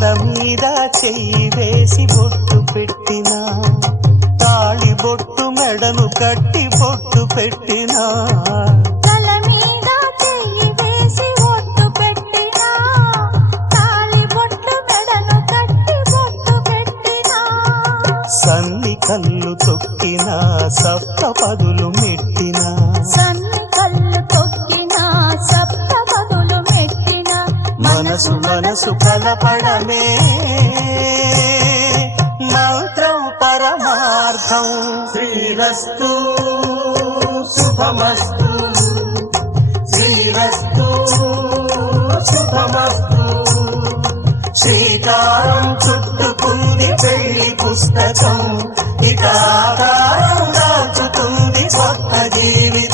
తల మీద చెయ్యి వేసి బొట్టు పెట్టినా, తాళి బొట్టు మెడను కట్టి బొట్టు పెట్టినా, తల మీద చెయ్యి వేసి బొట్టు పెట్టినా, తాళి బొట్టు మెడను కట్టి బొట్టు పెట్టినా, సన్ని కళ్ళు తొక్కినా సప్త పదులు మెట్టినా, సన్ని కళ్ళు తొక్కినా సప్త పదులు మెట్టినా, మనసు మనసు కలపడమే మంత్రం పరమార్థం. శ్రీరస్తు శుభమస్తు, శ్రీరస్తు శుభమస్తు. శ్రీకారం చుట్టుకుంది పెళ్లి పుస్తకం, ఇక ఆకారం దాచుతుంది కొత్త జీవితం.